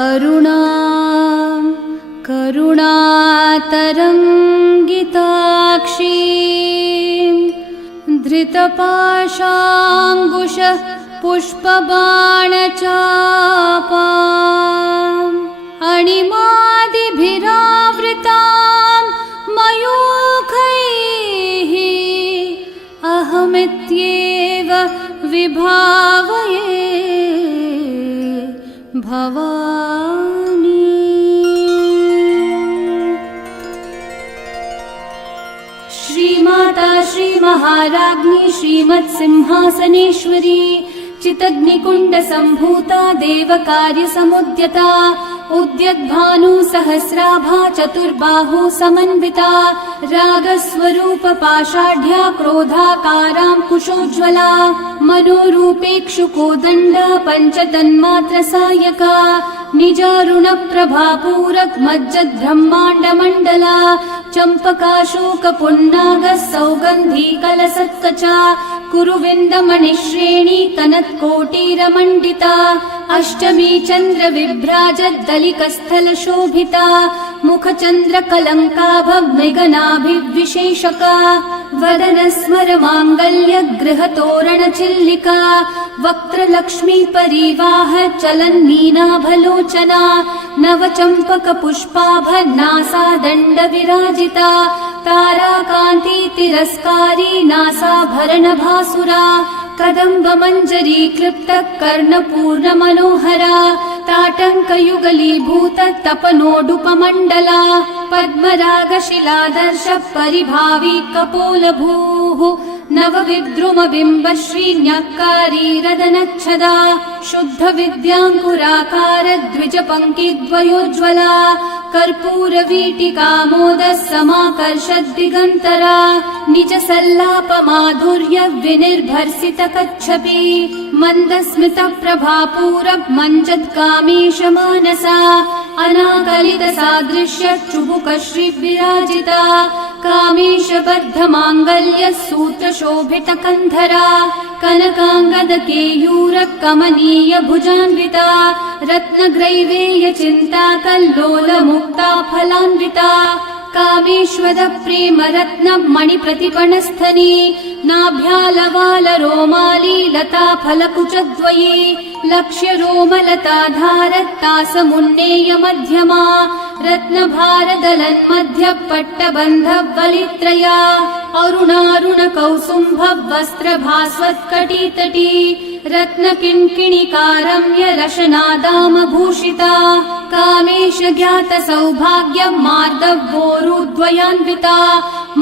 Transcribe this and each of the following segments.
अरुणां करुणातरङ्गिताक्षीं धृतपाशाङ्कुशः पुष्पबाणचापाम् अणिमादिभिरावृतां मयूखैः अहमित्येव विभावये भवानी। श्रीमाता श्रीमहाराज्ञी श्रीमत्सिंहासनेश्वरी चितग्निकुण्डसम्भूता देवकार्यसमुद्यता उद्यद्भानु सहस्राभा चतुर्बाहु समन्विता रागस्वरूपपाषाढ्या क्रोधाकाराङ्कुशोज्ज्वला मनोरूपेक्षुकोदण्डा पञ्चतन्मात्रसायका निजारुणप्रभापूरकमज्जद्ब्रह्माण्डमण्डला चम्पकाशोकपुन्नागः सौगन्धीकलसत्कचा कुरुविन्दमणिश्रेणी कनत्कोटीरमण्डिता अष्टमी चन्द्रविभ्राजद्दलिकस्थलशोभिता मुखचन्द्रकलङ्काभमृगनाभिविशेषका वदनस्मरमाङ्गल्यगृहतोरणचिल्लिका वक्त्रलक्ष्मीपरीवाह चलन्मीनाभलोचना नवचम्पकपुष्पाभनासादण्डविराजिता ताराकान्तितिरस्कारी नासाभरणभासुरा कदम्बमञ्जरी क्लिप्तः कर्णपूर्णमनोहरा ताटङ्कयुगलीभूततपनोडुपमण्डला पद्मरागशिलादर्श परिभावी कपोलभूः नवविद्रुमबिम्बश्रीन्यक्कारी रदनच्छदा शुद्धविद्याङ्कुराकार द्विजपङ्क्तिद्वयोज्ज्वला कर्पूरवीटिकामोदः समाकर्षद्दिगन्तरा निजसल्लापमाधुर्य विनिर्भर्सितकच्छपि मन्दस्मितप्रभापूरमञ्जत्कामेशमानसा अनाकलितसादृश्य चुबुकश्रीविराजिता कामेशबद्धमाङ्गल्यः सूत्रशोभितकन्धरा कनकाङ्गदकेयूरकमनीय भुजान्विता रत्नग्रैवेयचिन्ताकल्लोलमुक्ता फलान्विता कामेश्वरप्रेमरत्नमणिप्रतिपणस्थनी नाभ्यालवालरोमाली लता फलकुचद्वये लक्ष्यरोमलताधारत्तासमुन्नेय मध्यमा रत्नभारदलन्मध्यपट्टबन्धवलित्रया अरुणारुणकौसुम्भवस्त्रभास्वत्कटितटी रत्नकिङ्किणिकारम्य रशनादामभूषिता कामेशज्ञातसौभाग्यमार्दवोरुद्वयान्विता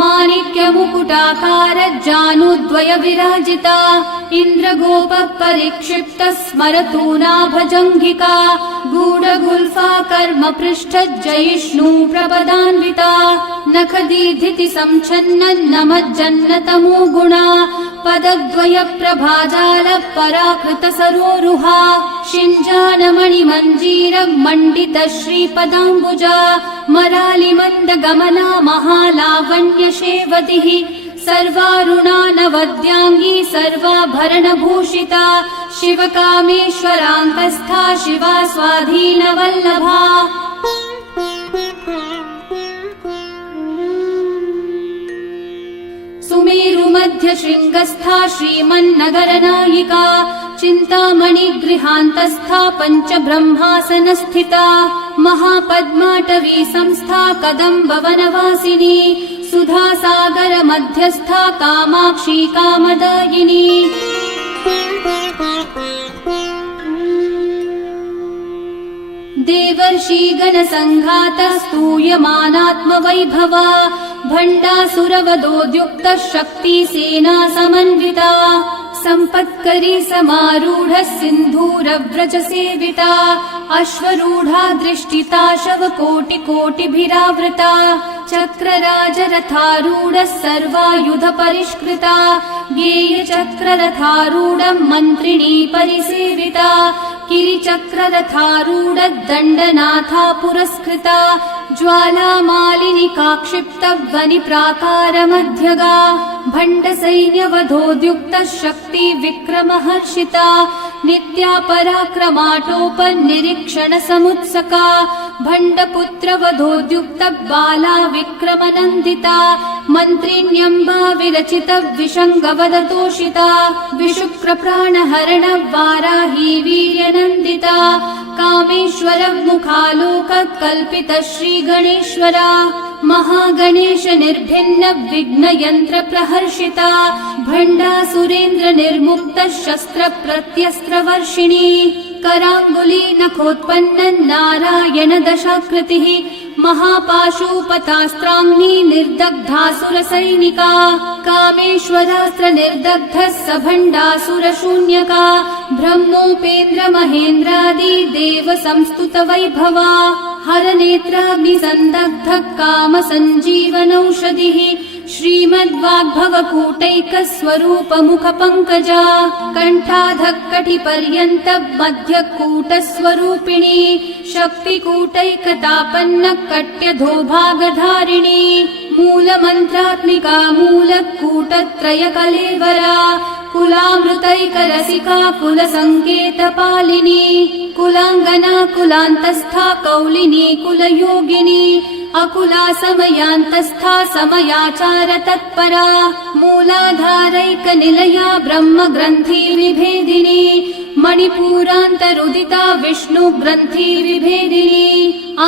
माणिक्यमुकुटाकारज्जानुद्वय विराजिता इन्द्रगोपपरिक्षिप्त स्मरतूनाभजङ्घिका गूढगुल्फा कर्मपृष्ठज्जयिष्णु प्रपदान्विता नखदीर्धिति संच्छन्न नमज्जन्नतमो गुणा पदद्वय प्रभाजाल पराकृत सरोरुहा शिञ्जानमणिमञ्जीर मण्डित श्रीपदाम्बुजा मरालिमन्दगमना महालावण्यशेवतिः सर्वारुणा नवद्याङ्गी सर्वाभरणभूषिता शिवकामेश्वराङ्कस्था शिवा स्वाधीनवल्लभा सुमेरुमध्यशृङ्गस्था श्रीमन्नगरनायिका चिन्तामणिगृहान्तस्था पञ्चब्रह्मासनस्थिता महापद्माटवी संस्था कदम्बवनवासिनी सुधासागरमध्यस्था कामाक्षी कामदायिनी देवर्षिगणसङ्घातस्तूयमानात्मवैभवा भण्डासुरवधोद्युक्तः शक्तिसेना समन्विता सम्पत्करी समारूढः सिन्धूरव्रज सेविता अश्वरूढा दृष्टिता शवकोटिकोटिभिरावृता चक्रराजरथारूढः सर्वायुध परिष्कृता गेयचक्ररथारूढं मन्त्रिणी परिसेविता किरिचक्ररथारूढदण्डनाथा पुरस्कृता ज्वालामालिनिकाक्षिप्तवनिप्राकारमध्यगा भण्डसैन्यवधोद्युक्तः शक्ति विक्रमहर्षिता नित्या पराक्रमाटोपनिरीक्षणसमुत्सका भण्डपुत्रवधोद्युक्तबाला विक्रमनन्दिता मन्त्रिण्यम्बा विरचित विषङ्गवदतोषिता विशुक्रप्राणहरणवाराही वीर्यनन्दिता कामेश्वरमुखालोककल्पित श्रीगणेश्वरा महागणेश निर्भिन्न विघ्नयन्त्र प्रहर्षिता भण्डासुरेन्द्र निर्मुक्त शस्त्र प्रत्यस्त्रवर्षिणी कराङ्गुली नखोत्पन्न नारायण दशाकृतिः महापाशुपतास्त्राग्नि निर्दग्धासुरसैनिका कामेश्वरास्त्र निर्दग्धः स भण्डासुरशून्यका ब्रह्मोपेन्द्र महेन्द्रादि देव संस्तुत वैभवा हरनेत्राग्निसन्दग्ध काम सञ्जीवनौषधिः श्रीमद्वाग्भवकूटैकस्वरूपमुखपङ्कजा कण्ठाधक्कटिपर्यन्त मध्यकूटस्वरूपिणी शक्तिकूटैकतापन्न कट्यधोभागधारिणी मूलमन्त्रात्मिका मूलकूटत्रयकलेवरा कुलामृतैकरसिका कुलसङ्केतपालिनी कुलाङ्गना कुलान्तस्था कौलिनी कुलयोगिनी अकुला समयान्तस्था समयाचार तत्परा मूलाधारैकनिलया ब्रह्मग्रन्थि विभेदिनी मणिपूरान्तरुदिता विष्णुग्रन्थि विभेदिनी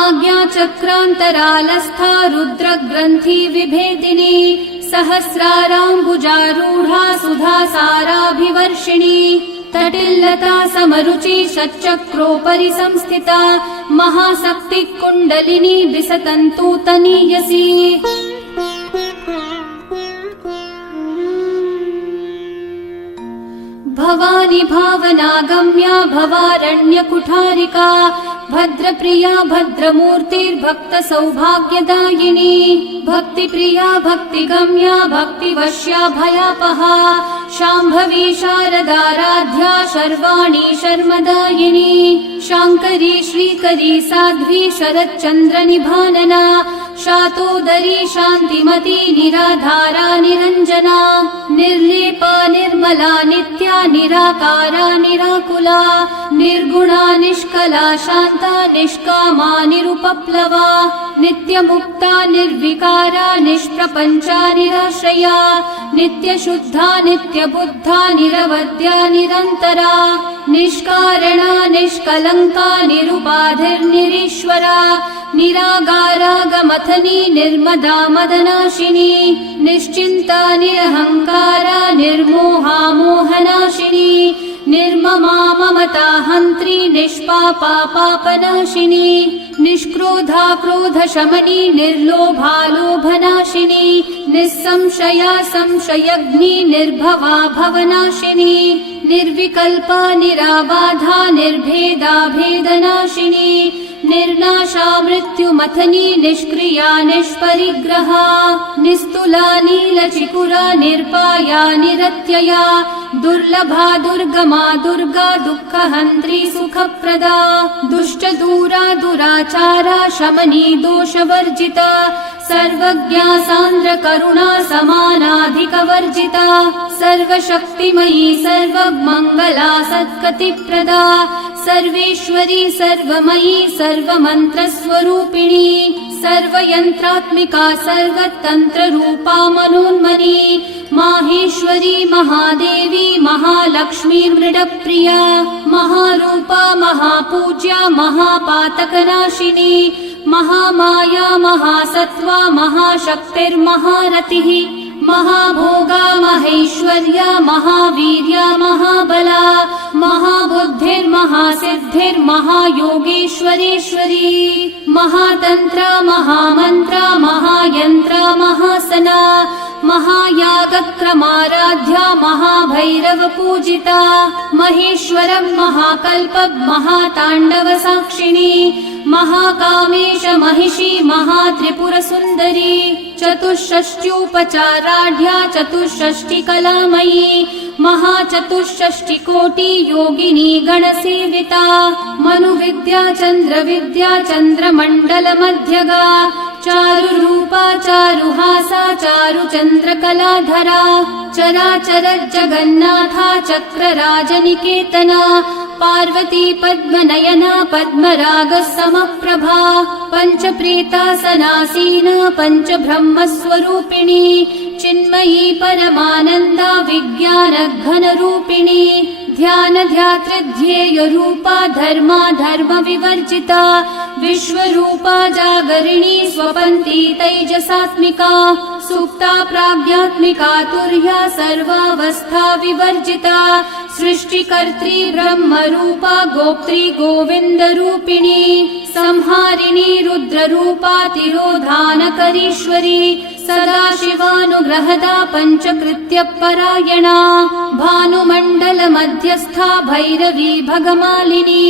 आज्ञाचक्रान्तरालस्था रुद्रग्रन्थि विभेदिनी सहस्राराम्बुजारूढा सुधासाराभिवर्षिणी तटिल्लता समरुचि षट्चक्रोपरि संस्थिता महाशक्ति कुण्डलिनी विसतन्तूतनीयसी भवानी भावनागम्या भवारण्यकुठारिका भद्रप्रिया भद्रमूर्तिर्भक्तसौभाग्यदायिनी भक्तिप्रिया भक्तिगम्या भक्तिवश्या भयापहा शाम्भवी शारदाराध्या शर्वाणी शर्मदायिनी शाङ्करी श्रीकरी साध्वी शरच्चन्द्रनिभानना शातोदरी शान्तिमती निराधारा निरञ्जना निर्लेपा निर्मला नित्या निराकारा निराकुला निर्गुणा निष्कला शान्ता निष्कामा निरुपप्लवा नित्यमुक्ता निर्विकारा निष्प्रपञ्चा निराश्रया नित्यशुद्धा नित्यबुद्धा निरवद्या निरन्तरा निष्कारणा निष्कलङ्का निरुपाधिर्निरीश्वरा निरागारागमथनी निर्मदा मदनाशिनी निश्चिन्ता निरहङ्कारा निर्मोहा मोहनाशिनी निर्ममा ममता हन्त्री निष्पापा पापनाशिनी निष्क्रोधा क्रोधशमनी निर्लोभा लोभनाशिनी निस्संशया संशयग्नि निर्भवा भवनाशिनी निर्विकल्पा निराबाधा निर्भेदा भेदनाशिनी निर्नाशा मृत्युमथनी निष्क्रिया निष्परिग्रहा निस्तुला नीलचिकुरा निर्पाया निरत्यया दुर्लभा दुर्गमा दुर्गा दुःखहन्त्री सुखप्रदा दुष्टदूरा दुराचारा शमनी दोषवर्जिता सर्वज्ञा सान्द्र करुणा समानाधिकवर्जिता सर्वशक्तिमयी सर्वमङ्गला सद्गतिप्रदा सर्वेश्वरी सर्वमयी सर्वमन्त्रस्वरूपिणी सर्वयन्त्रात्मिका सर्वतन्त्ररूपा मनोन्मनी माहेश्वरी महादेवी महालक्ष्मी मृडप्रिया महारूपा महापूज्या महापातकनाशिनी महामाया महासत्त्वा महाशक्तिर्महारतिः महाभोगा महेश्वर्या महावीर्या महाबला महाबुद्धिर्महासिद्धिर्महायोगेश्वरेश्वरी महातन्त्रा महामन्त्रा महायन्त्रा महासना महायागक्रमाराध्या महाभैरवी भैरव पूजिता महेश्वरं महाकल्पं महाताण्डव साक्षिणी महाकामेश महिषी महात्रिपुरसुन्दरी चतुष्षष्ट्युपचाराढ्या चतुष्षष्टिकलामयी महाचतुष्षष्टिकोटि योगिनी गणसेविता मनुविद्या चन्द्रविद्या चन्द्रमण्डलमध्यगा चारुरूपा चारुहासा चारुचन्द्रकलाधरा चराचर जगन्नाथा चक्रराजनिकेतना पार्वती पद्मनयना पद्मरागसमप्रभा पञ्चप्रेतासनासीना पञ्चब्रह्मस्वरूपिणी चिन्मयी परमानन्दा विज्ञानघनरूपिणी ध्यानध्यातृध्येयरूपा धर्मा धर्मविवर्जिता विश्वरूपा जागरिणी स्वपन्ती तैजसात्मिका सुप्ता प्राज्ञात्मिका तुर्या सर्वावस्था विवर्जिता सृष्टिकर्त्री ब्रह्मरूपा गोप्त्री गोविन्दरूपिणी संहारिणी रुद्ररूपा तिरोधानकरीश्वरी सदाशिवानुग्रहदा पञ्चकृत्यपरायणा भानुमण्डलमध्यस्था भैरवी भगमालिनी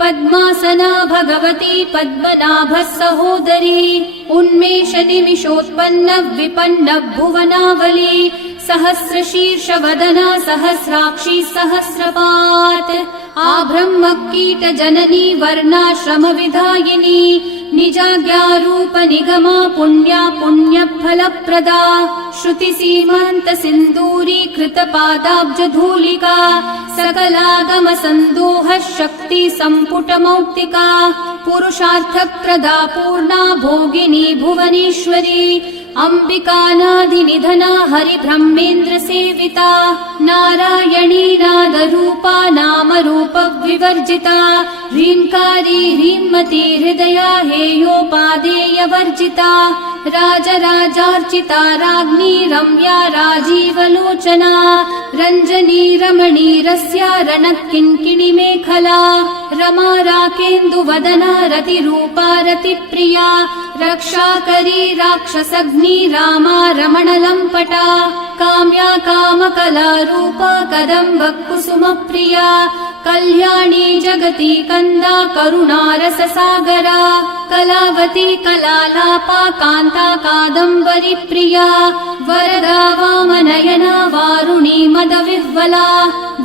पद्मासना भगवती पद्मनाभः सहोदरी उन्मेषनिमिषोत्पन्न विपन्न भुवनावली सहस्रशीर्षवदना सहस्राक्षी सहस्रपात् आब्रह्मकीटजननी वर्णाश्रमविधायिनी निजाज्ञारूप निगमा पुण्या पुण्यफलप्रदा श्रुतिसीमान्तसिन्दूरीकृतपादाब्जधूलिका सकलागमसन्दोह शक्ति सम्पुटमौक्तिका पुरुषार्थप्रदा पूर्णा भोगिनी भुवनेश्वरी अम्बिकानादिनिधना हरिब्रह्मेन्द्र सेविता नारायणी नादरूपा नामरूप विवर्जिता ह्रीङ्कारी ह्रीमती हृदया हेयोपादेयवर्जिता राजराजार्चिता राज्ञी रम्या राजीवलोचना रञ्जनी रमणी रस्या रणकिङ्किणी मेखला रमा राकेन्दुवदना रतिरूपा रतिप्रिया रक्षाकरी राक्षसग्नी रामा रमणलम्पटा काम्या कामकलारूपा कदम्बकुसुमप्रिया कल्याणी जगती कन्दा करुणारससागरा कलावती कलालापा कान्ता कादम्बरी प्रिया वरदा वामनयना वारुणी मदविह्वला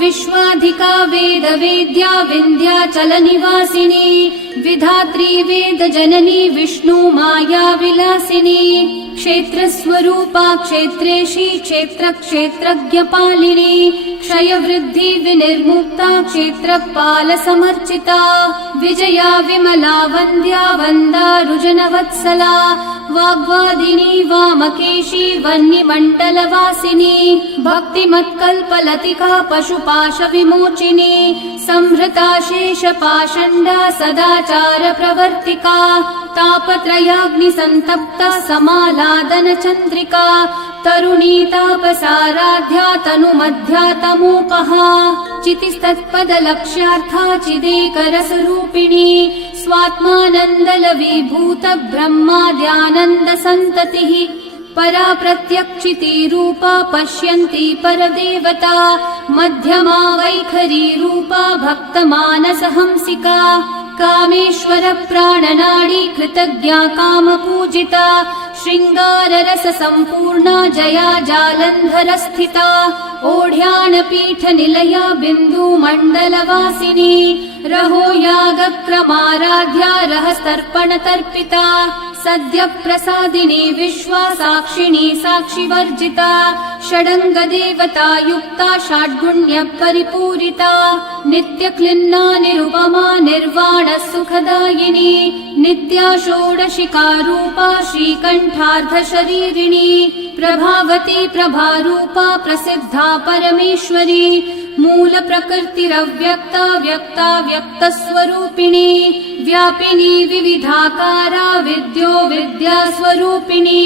विश्वाधिका वेदवेद्या विन्ध्याचलनिवासिनी विधात्री वेदजननी विष्णु माया विलासिनी क्षेत्रस्वरूपा क्षेत्रेशी क्षेत्रक्षेत्रज्ञपालिनी क्षयवृद्धि विनिर्मुक्ता क्षेत्रपालसमर्चिता विजया विमला वन्द्या वन्दारुजनवत्सला वाग्वादिनी वामकेशी वह्निमण्डलवासिनी भक्तिमत्कल्पलतिका पशुपाशविमोचिनी संहृता शेषपाषण्डा सदाचारप्रवर्तिका तापत्रयाग्निसन्तप्ता समालादनचन्द्रिका तरुणी तापसाराध्या तनुमध्या तमोपहा चितिस्तत्पदलक्ष्यार्था चिदेकरसरूपिणी स्वात्मानन्दलवीभूत ब्रह्माद्यानन्दसन्ततिः परा प्रत्यक्षितिरूपा पश्यन्ती परदेवता मध्यमा वैखरी रूपा भक्तमानसहंसिका कामेश्वर प्राणनाडी कृतज्ञा कामपूजिता शृङ्गाररस सम्पूर्णा जया जालन्धरस्थिता ओढ्यानपीठनिलया बिन्दुमण्डलवासिनी रहो यागक्रमाराध्या रहस्तर्पणतर्पिता सद्यप्रसादिनी विश्वासाक्षिणी साक्षिवर्जिता षडङ्गदेवता युक्ता षड्गुण्यपरिपूरिता नित्यक्लिन्ना निरुपमा निर्वाणसुखदायिनी नित्या षोडशिकारूपा श्रीकण्ठार्धशरीरिणी प्रभावती प्रभारूपा प्रसिद्धा परमेश्वरी मूलप्रकृतिरव्यक्ता व्यक्ता व्यक्तस्वरूपिणी व्यापिनी विविधाकारा विद्यो विद्यास्वरूपिणी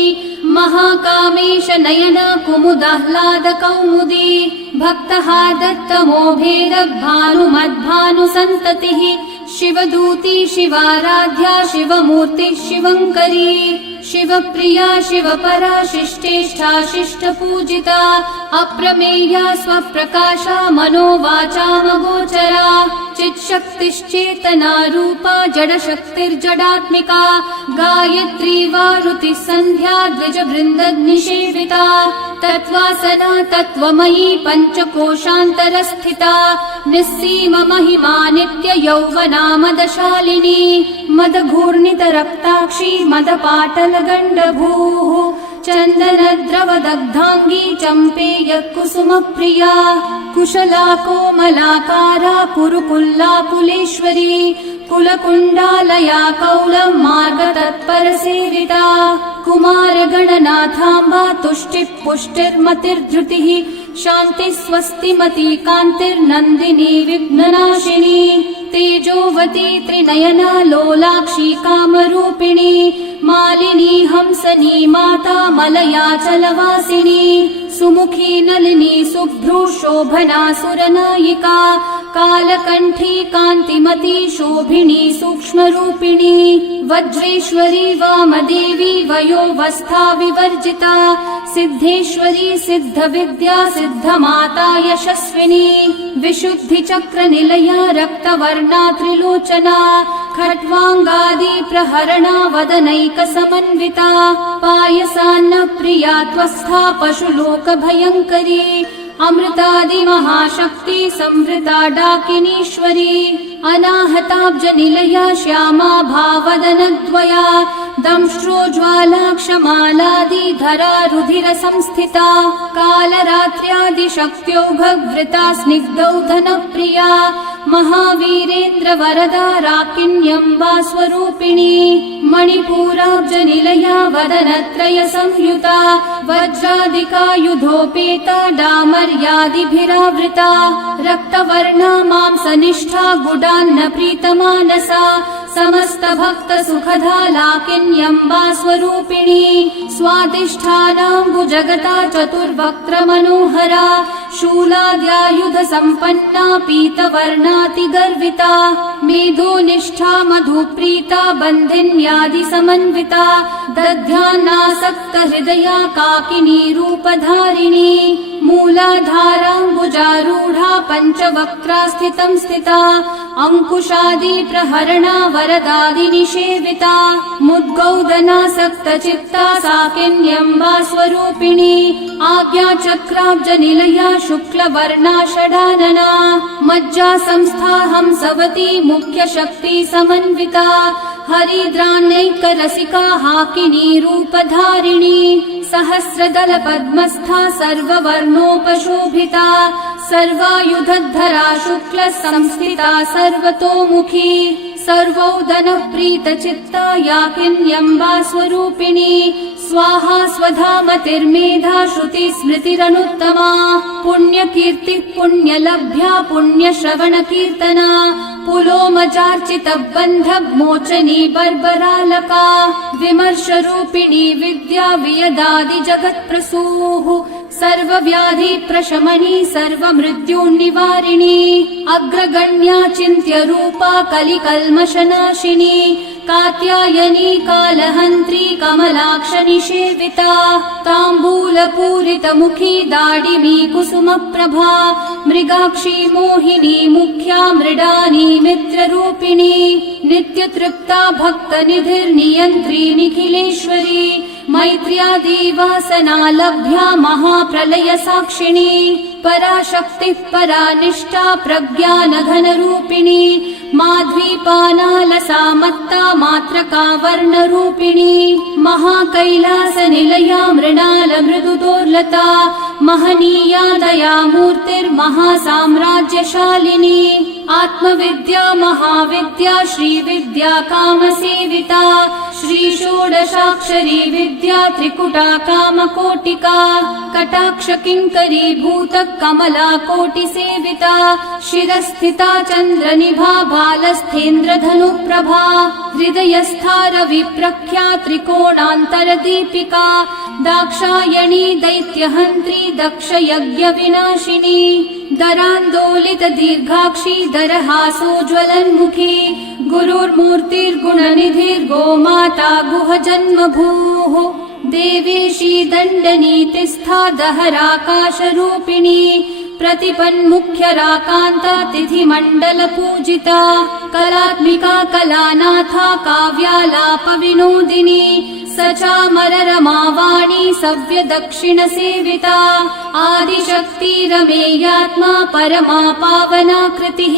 महाकामेश नयना कुमुदाह्लाद कौमुदी भक्तहा दत्तमोभेद भानुमद्भानुसन्ततिः शिवदूती शिवाराध्या शिवमूर्ति शिवङ्करी शिवप्रिया शिवपरा शिष्टेष्ठा शिष्टपूजिता अप्रमेया स्वप्रकाशा मनोवाचामगोचरा चित्शक्तिश्चेतना रूपा जडशक्तिर्जडात्मिका गायत्री वारुतिः सन्ध्या द्विजवृन्दनिषेविता तत्त्वासना तत्त्वमयी पञ्चकोशान्तरस्थिता निस्सीम महिमा नित्य यौवना मदशालिनी मदघूर्णितरक्ताक्षी मदपाटलगण्डभूः चन्दनद्रवदग्धाङ्गी चम्पेय कुसुमप्रिया कुशला कोमलाकारा कुरुकुल्लाकुलेश्वरी कुलकुण्डालया कौलमार्गतत्परसेविता कुमारगणनाथाम्बा तुष्टिः पुष्टिर्मतिर्धृतिः शान्तिः स्वस्तिमती कान्तिर्नन्दिनी विघ्ननाशिनी तेजोवती त्रिनयना लोलाक्षी कामरूपिणी मालिनी हंसनी माता मलयाचलवासिनी सुमुखी नलिनी सुभ्रू शोभना सुरनायिका कालकण्ठी कान्तिमती शोभिनी सूक्ष्मरूपिणी वज्रेश्वरी वामदेवी वयोवस्था विवर्जिता सिद्धेश्वरी सिद्धविद्या सिद्धमाता यशस्विनी विशुद्धिचक्रनिलया रक्तवर्णा त्रिलोचना खट्वाङ्गादि प्रहरणा वदनैकसमन्विता पायसान्नप्रिया त्वस्था पशुलोकभयङ्करी अमृतादिमहाशक्ति संवृता डाकिनीश्वरी अनाहताब्जनिलया श्यामा भावदनद्वया दंष्ट्रोज्ज्वालाक्षमालादिधरा रुधिरसंस्थिता कालरात्र्यादिशक्त्योघवृता स्निग्धौधनप्रिया महावीरेन्द्रवरदा राकिन्यम्बा स्वरूपिणी मणिपूराब्जनिलया वदनत्रयसंयुता वज्रादिकायुधोपेता डामर्यादिभिरावृता रक्तवर्णा मांसनिष्ठा गुडान्न प्रीतमानसा समस्त भक्त सुखदा लाकिन्यम्बा स्वरूपिणी स्वादिष्ठानाम्बुजगता चतुर्वक्त्र मनोहरा शूलाद्यायुध संपन्ना पीतवर्णातिगर्विता मेधोनिष्ठा मधुप्रीता बन्धिन्यादि समन्विता दध्यान्नासक्त हृदया काकिनी रूपधारिणी मूलाधाराम्बुजारूढा पञ्चवक्त्रा स्थितं स्थिता अंकुशादि प्रहरणा वरदादि निषेविता मुद्गौदनासक्तचित्ता साकिन्यम्बा स्वरूपिणी आज्ञाचक्राब्जनिलया शुक्लवर्णा षडानना मज्जा संस्था हंसवती मुख्यशक्ति समन्विता हरिद्रान्नैकरसिका हाकिनी रूपधारिणी सहस्रदल पद्मस्था सर्ववर्णोपशोभिता सर्वायुधधरा शुक्ल संस्थिता सर्वतोमुखी सर्वौदनप्रीतचित्ता याकिन्यम्बा स्वरूपिणी स्वाहा स्वधामतिर्मेधा श्रुति स्मृतिरनुत्तमा पुण्यकीर्तिः पुण्यलभ्या पुण्यश्रवणकीर्तना पुलोमजार्चितबन्धमोचनी बर्बरालका विमर्शरूपिणी विद्या वियदादि जगत्प्रसूः सर्वव्याधि प्रशमनी सर्वमृत्युनिवारिणी अग्रगण्या चिन्त्यरूपा कलिकल्मषनाशिनी कात्यायनी कालहन्त्री कमलाक्ष निषेविता ताम्बूलपूरितमुखी दाडिमी कुसुमप्रभा मृगाक्षी मोहिनी मुख्या मृडानी मित्ररूपिणी नित्यतृप्ता भक्तनिधिर्नियन्त्री निखिलेश्वरी मैत्र्यादिवासना लभ्या महाप्रलय साक्षिणी पराशक्तिः परानिष्ठा प्रज्ञानघनरूपिणी माध्वीपानालसा मत्ता मात्रका वर्णरूपिणी महाकैलासनिलया मृणाल मृदुदोर्लता महनीया दयामूर्तिर्महासाम्राज्यशालिनी आत्मविद्या महाविद्या श्रीविद्या कामसेविता श्रीषोडशाक्षरी विद्या त्रिकुटा कामकोटिका कटाक्ष किङ्करी भूत कमला कोटिसेविता शिरस्थिता चन्द्रनिभा बालस्थेन्द्रधनुप्रभा हृदयस्था रविप्रख्या त्रिकोणान्तरदीपिका दाक्षायणी दैत्यहन्त्री दक्षयज्ञविनाशिनी दरान्दोलित दीर्घाक्षी दरहासोज्ज्वलन्मुखी गुरुर्मूर्तिर्गुणनिधिर्गोमाता गुहजन्मभूः देवेशी दण्डनीतिस्था दहराकाशरूपिणी प्रतिपन्मुख्यराकान्ता तिथिमण्डलपूजिता कलात्मिका कलानाथा काव्यालापविनोदिनी सचामररमावाणी सव्यदक्षिणसेविता आदिशक्तिरमेयात्मा परमा पावना कृतिः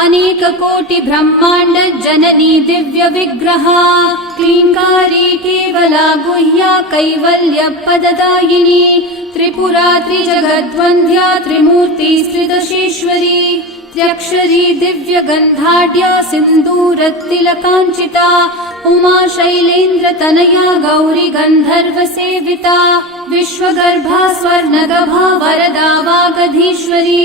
अनेककोटि ब्रह्माण्ड जननी दिव्य विग्रहा क्लीङ्कारी केवला गुह्या कैवल्यपददायिनी त्रिपुरा त्रिजगद्वन्द्या त्रिमूर्ति त्रिदशेश्वरी त्र्यक्षरी दिव्यगन्धाढ्या सिन्दूरतिलकाञ्चिता उमा शैलेन्द्रतनया गौरी गन्धर्वसेविता विश्वगर्भा स्वर्णगभा वरदा वागधीश्वरी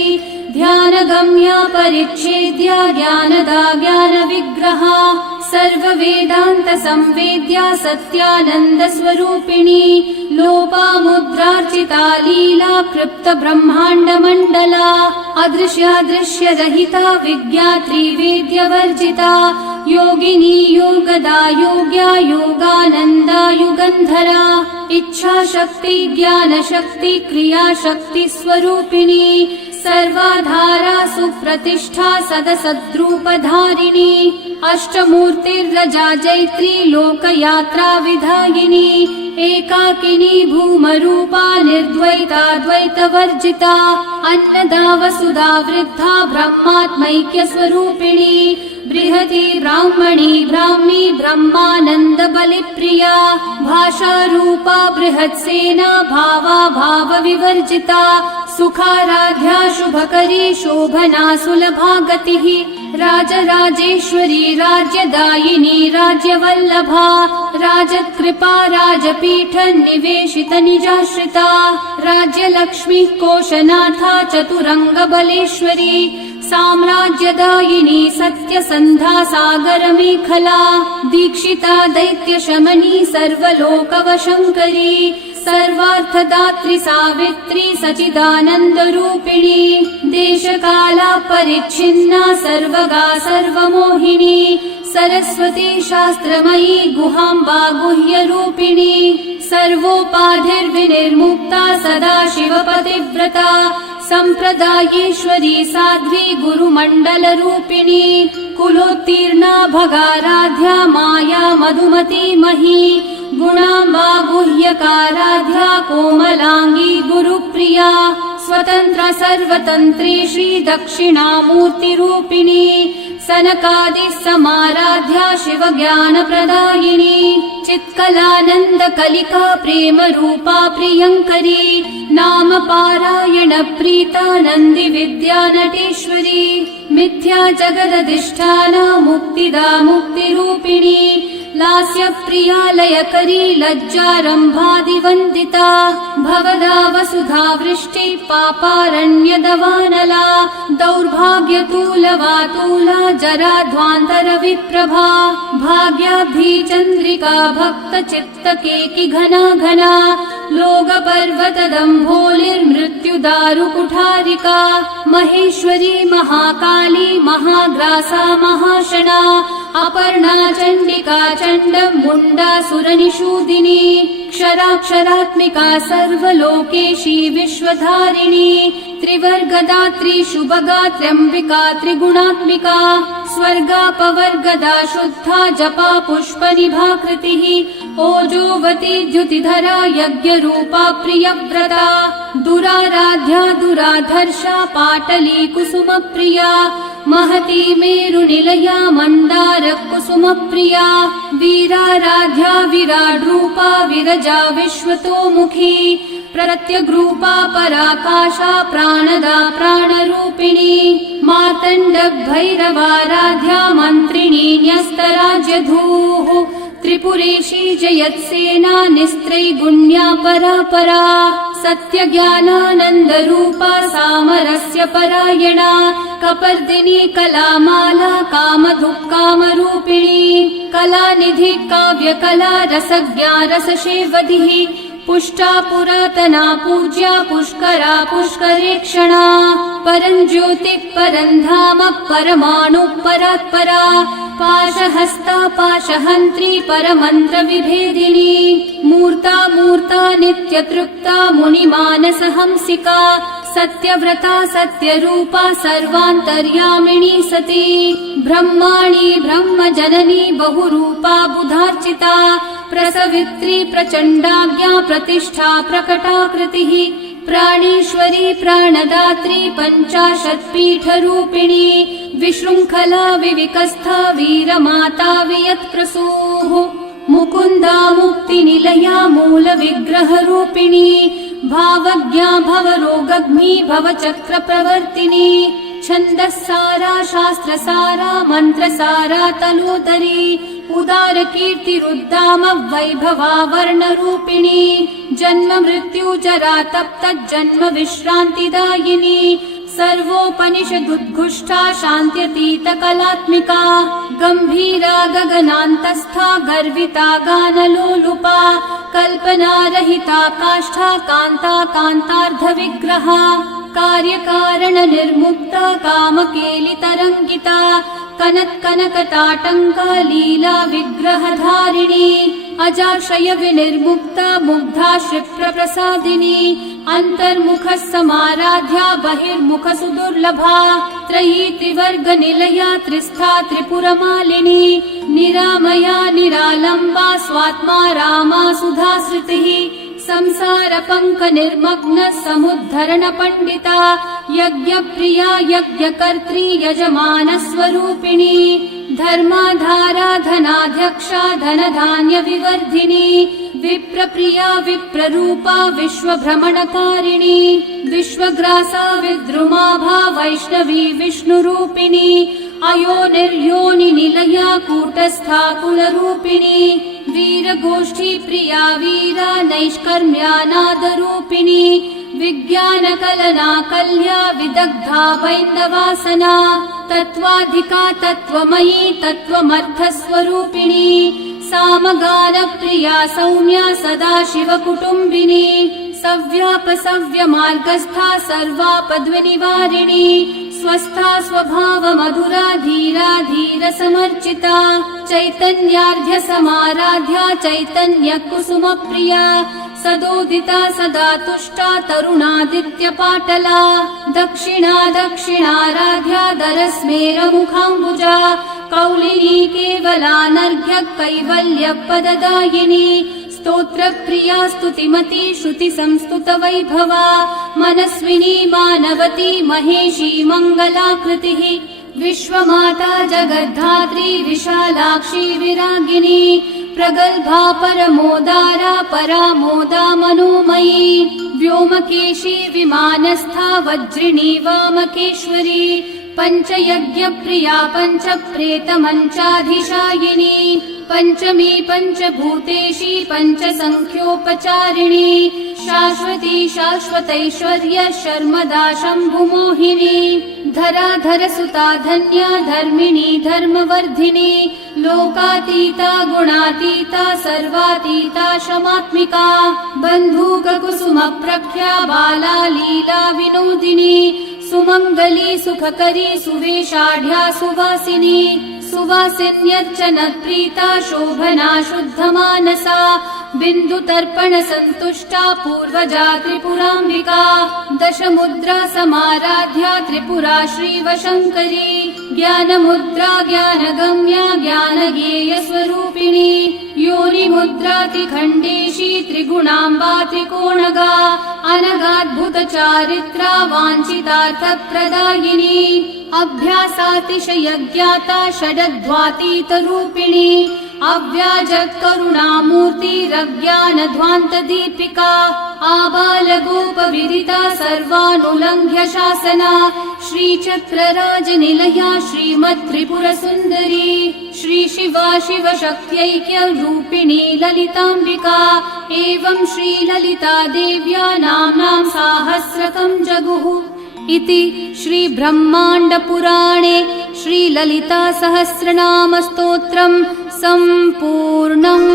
ध्यानगम्या परिच्छेद्या ज्ञानदा ज्ञानविग्रहा सर्ववेदान्तसंवेद्या सत्यानन्दस्वरूपिणी लोपामुद्रार्चिता लीला कृप्त ब्रह्माण्डमण्डला अदृश्यादृश्यरहिता विज्ञात्री वेद्यवर्जिता योगिनी योगदा योग्या योगानन्दा युगन्धरा इच्छाशक्ति ज्ञानशक्ति क्रियाशक्ति स्वरूपिणी सर्वाधारा सुप्रतिष्ठा सदसद्रूपधारिणी अष्टमूर्तिर्रजा जैत्री लोकयात्रा विधायिनी एकाकिनी भूमरूपा निर्द्वैता द्वैतवर्जिता अन्नदा वसुधा वृद्धा ब्रह्मात्मैक्यस्वरूपिणी बृहती ब्राह्मणी ब्राह्मी ब्रह्मानन्द बलिप्रिया भाषारूपा बृहत्सेना भावा भाव विवर्जिता सुखाराध्या शुभकरी शोभना सुलभा गतिः राजराजेश्वरी राज्यदायिनी राज्यवल्लभा राजकृपा राजपीठ निवेशित निजाश्रिता राज्यलक्ष्मी कोशनाथा चतुरङ्गबलेश्वरी साम्राज्यदायिनी सत्यसन्धा सागरमेखला दीक्षिता दैत्यशमनी सर्वलोकवशङ्करी सर्वार्थदात्री सावित्री सचिदानन्दरूपिणी देशकाला परिच्छिन्ना सर्वगा सर्वमोहिनी सरस्वती शास्त्रमयी गुहाम्बा गुह्यरूपिणी सर्वोपाधिर्विनिर्मुक्ता सदा शिवपतिव्रता सम्प्रदायेश्वरी साध्वी गुरुमण्डलरूपिणी कुलोत्तीर्णा भगाराध्या माया मधुमती मही गुणाम्बा गुह्यकाराध्या कोमलांगी गुरुप्रिया स्वतन्त्र सर्वतन्त्री श्री दक्षिणामूर्तिरूपिणी सनकादि समाराध्या शिव ज्ञानप्रदायिनी चित्कलानन्द कलिका प्रेम रूपा प्रियङ्करी नाम पारायण प्रीता नन्दी विद्या नटेश्वरी मिथ्या जगदधिष्ठाना मुक्तिदा मुक्तिरूपिणी लास्य प्रियालयकरी लज्जारम्भादिवन्दिता भवदा वसुधा वृष्टि पापारण्यदवानला दौर्भाग्यतूलवातूला जराध्वान्तर विप्रभा भाग्याब्धी चन्द्रिका भक्त चित्तकेकि घना घना लोकपर्वतदम्भोलिर्मृत्युदारुकुठारिका महेश्वरी महाकाली महाग्रासा महाशना अपर्णा चण्डिका चण्डमुण्डा सुरनिषूदिनी क्षराक्षरात्मिका सर्वलोकेशी विश्वधारिणी त्रिवर्गदात्री शुभगात्र्यम्बिका त्रिगुणात्मिका स्वर्गापवर्गदा शुद्धा जपा पुष्पनिभाकृतिः ओजोवती द्युतिधरा यज्ञरूपा प्रियव्रता दुराराध्या दुराधर्षा पाटली कुसुमप्रिया महती मेरुनिलया मन्दार कुसुमप्रिया वीराराध्या विराड्रूपा विरजा विश्वतोमुखी प्रत्यग्रूपा पराकाशा प्राणदा प्राणरूपिणी मातण्ड भैरवाराध्या मन्त्रिणी न्यस्तराज्यधूः त्रिपुरेशी जयत्सेना निस्त्रैगुण्या परापरा सत्यज्ञानानन्दरूपा सामरस्य परायणा कपर्दिनी कलामाला कामधुक्कामरूपिणी कलानिधि काव्यकला रसज्ञा रसशेवधिः पुष्टा पुरातना पूज्या पुष्करा पुष्करेक्षणा परं ज्योतिः परं धाम परमाणु परात्परा पाशहस्ता पाशहन्त्री परमन्त्र विभेदिनी मूर्ता मूर्ता नित्यतृप्ता मुनिमानसहंसिका सत्यव्रता सत्यरूपा सर्वान्तर्यामिणी सती ब्रह्माणि ब्रह्मजननी बहुरूपा बुधार्चिता प्रसवित्री प्रचण्डाज्ञा प्रतिष्ठा प्रकटाकृतिः प्राणेश्वरी प्राणदात्री पञ्चाशत्पीठरूपिणी विशृङ्खला विविकस्था वीरमाता वियत्प्रसूः मुकुन्दा मुक्तिनिलया मूलविग्रहरूपिणी भावज्ञा भवरोगग्नी भवचक्रप्रवर्तिनी छन्दस्सारा शास्त्रसारा मन्त्रसारा तनूतरी उदारकीर्तिरुद्दाम वैभवा वर्णरूपिणी जन्म मृत्यु जरा तप्तज्जन्म विश्रान्तिदायिनी सर्वोपनिषदुद्घुष्टा शान्त्यतीतकलात्मिका गम्भीरा गगनान्तस्था गर्विता गानलोलुपा कल्पनारहिता काष्ठा कान्ता कान्तार्धविग्रहा कार्यकारणनिर्मुक्ता कामकेलितरङ्गिता कनत्कनकताटङ्का लीला विग्रहधारिणी अजाक्षय विनिर्मुक्ता मुग्धा क्षिप्रप्रसादिनी अन्तर्मुखः समाराध्या बहिर्मुख सुदुर्लभा त्रयी त्रिवर्गनिलया त्रिस्था त्रिपुरमालिनी निरामया निरालम्बा स्वात्मा रामा सुधाश्रुतिः संसारपङ्क निर्मग्न समुद्धरण पण्डिता यज्ञप्रिया यज्ञकर्त्री यजमानस्वरूपिणी धर्माधारा धनाध्यक्षा धनधान्य विवर्धिनी विप्रप्रिया विप्ररूपा विश्वभ्रमणकारिणी विश्वग्रासा विद्रुमाभा वैष्णवी विष्णुरूपिणी अयो निर्योनि निलया कूटस्था कुलरूपिणी वीरगोष्ठी प्रिया वीरा नैष्कर्म्यानादरूपिणी विज्ञानकलना कल्या विदग्धा वैन्दवासना तत्त्वाधिका तत्त्वमयी तत्त्वमर्थस्वरूपिणी सामगानप्रिया सौम्या सदाशिवकुटुम्बिनी सव्यापसव्यमार्गस्था सर्वापद्विनिवारिणी स्वस्था स्वभावमधुरा धीरा धीरसमर्चिता चैतन्यार्घ्य समाराध्या चैतन्यकुसुमप्रिया सदोदिता सदा तुष्टा तरुणादित्यपाटला दक्षिणा दक्षिणाराध्या दरस्मेरमुखाम्बुजा कौलिनी केवलानर्घ्य कैवल्यपददायिनी स्तोत्रप्रिया स्तुतिमती श्रुतिसंस्तुतवैभवा मनस्विनी मानवती महेशी मङ्गलाकृतिः विश्वमाता जगद्धात्री विशालाक्षी विरागिनी प्रगल्भा परमोदारा परामोदा मनोमयी व्योमकेशी विमानस्था वज्रिणी वामकेश्वरी पञ्चयज्ञप्रिया पञ्चप्रेतमञ्चाधिशायिनी पञ्चमी पञ्चभूतेशी पञ्चसङ्ख्योपचारिणी शाश्वती शाश्वतैश्वर्य शर्मदा शम्भुमोहिनी धराधरसुता धन्या धर्मिणी धर्मवर्धिनी लोकातीता गुणातीता सर्वातीता शमात्मिका बन्धूककुसुमप्रख्या बाला लीला विनोदिनी सुमङ्गली सुखकरी सुवेशाढ्या सुवासिनी सुवासिन्यर्चनप्रीता शोभना शुद्धमानसा बिन्दुतर्पण सन्तुष्टा पूर्वजा त्रिपुराम्बिका दशमुद्रा समाराध्या त्रिपुरा श्रीवशङ्करी ज्ञानमुद्रा ज्ञानगम्या ज्ञानगेयस्वरूपिणी योनिमुद्रातिखण्डेशी त्रिगुणाम्बा त्रिकोणगा अनगाद्भुतचारित्रा वाञ्छितार्थप्रदायिनी अभ्यासातिशयज्ञाता षडध्वातीतरूपिणी अव्याजकरुणामूर्तिरज्ञानध्वान्तदीपिका आबालगोपविदिता सर्वानुलङ्घ्य शासना श्रीचक्रराजनिलया श्रीमत्त्रिपुरसुन्दरी श्रीशिवा शिवशक्त्यैक्यरूपिणी ललिताम्बिका एवं श्रीललिता देव्या नाम्नां साहस्रकं जगुः इति श्रीब्रह्माण्डपुराणे श्रीललितासहस्रनामस्तोत्रं सम्पूर्णम्।